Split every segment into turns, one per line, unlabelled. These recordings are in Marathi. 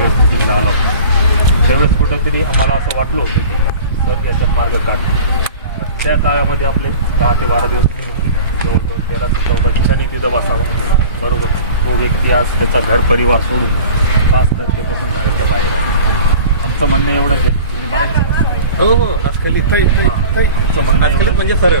आलो त्यावेळेस कुठंतरी आम्हाला असं वाटलं होतं सर याच्यात मार्ग काढ. त्या काळामध्ये आपले दहा ते बारा दिवस. जवळजवळ तेरा ते चौदा दिवसांनी तिथं बसावं. बरोबर. तो व्यक्ती आज त्याचा घर परिवार सोडून आज तर ते आमचं म्हणणं एवढंच आहे.
हो हो. आजकाली ताई ताई
म्हणणं
आजकाली म्हणजे सरळ.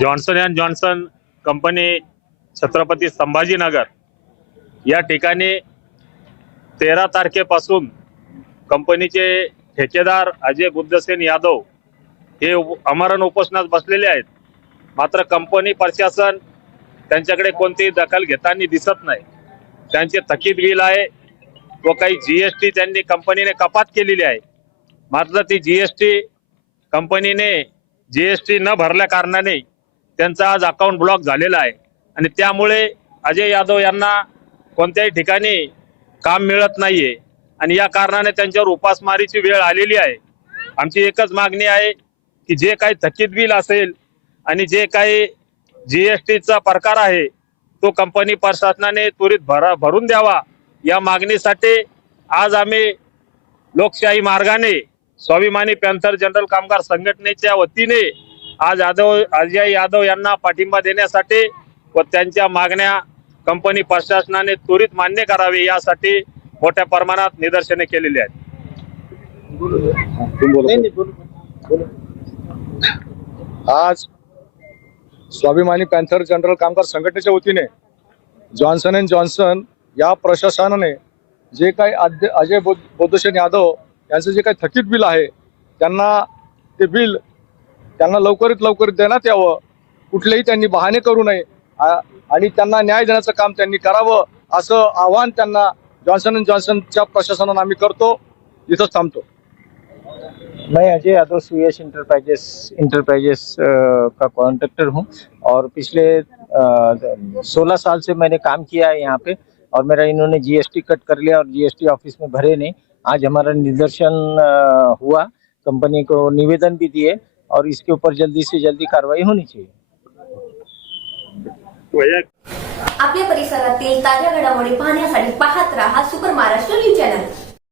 Johnson and Johnson company Chhatrapati Sambhajinagar. या ठिकाणी तेरा तारखेपासून कंपनीचे ठेकेदार अजय बुद्धसेन यादव हे अमरण उपोषणात बसलेले आहेत. मात्र कंपनी प्रशासन त्यांच्याकडे कोणतीही दखल घेताना दिसत नाही. त्यांचे थकीत बिल आहे व काही जीएसटी त्यांनी कंपनीने कपात केलेली आहे. मात्र ती जीएसटी कंपनीने जीएसटी न भरल्या कारणाने त्यांचा आज अकाउंट ब्लॉक झालेला आहे. आणि त्यामुळे अजय यादव यांना कोणत्याही ठिकाणी काम मिळत नाहीये. आणि या कारणाने त्यांच्यावर उपासमारीची वेळ आलेली आहे. आमची एकच मागणी आहे की जे काही थकीत बिल असेल आणि जे काही जी एस टीचा प्रकार आहे तो कंपनी प्रशासनाने त्वरित भरा भरून द्यावा. या मागणीसाठी आज आम्ही लोकशाही मार्गाने स्वाभिमानी पॅन्थर जनरल कामगार संघटनेच्या वतीने आज यादव अजय यादव यांना पाठिंबा देण्यासाठी व त्यांच्या मागण्या कंपनी प्रशासनाने त्वरित मान्य करावे यासाठी मोठ्या प्रमाणात निदर्शने केलेली आहेत.
आज स्वाभिमानी पॅन्थर जनरल कामगार संघटनेच्या वतीने जॉन्सन अँड जॉन्सन या प्रशासनाने जे काही आद्य अजय बोध बोधशेन यादव यांचं जे काही थकीत बिल आहे त्यांना ते बिल त्यांना लवकरात लवकर देण्यात यावं. कुठलेही त्यांनी बहाणे करू नये. आणि त्यांना न्याय देण्याचं काम त्यांनी करावं असं आव्हान त्यांना जॉन्सन अँड जॉन्सनच्या प्रशासनानं आम्ही करतो. इथंच थांबतो.
मैं अजय यादव सुयश इंटरप्राइजेस इंटरप्राइजेस का कॉन्ट्रैक्टर हूँ। और पिछले सोलह साल से मैंने काम किया है यहाँ पे और मेरा इन्होंने जीएसटी कट कर लिया और जीएसटी ऑफिस में भरे नहीं। आज हमारा निदर्शन हुआ। कंपनी को निवेदन भी दिए और इसके ऊपर जल्दी से जल्दी कार्रवाई होनी चाहिए।
आपल्या परिसरातील ताज्या घडामोडी पाहण्यासाठी पाहत राहा सुपर महाराष्ट्र न्यूज़ चॅनल.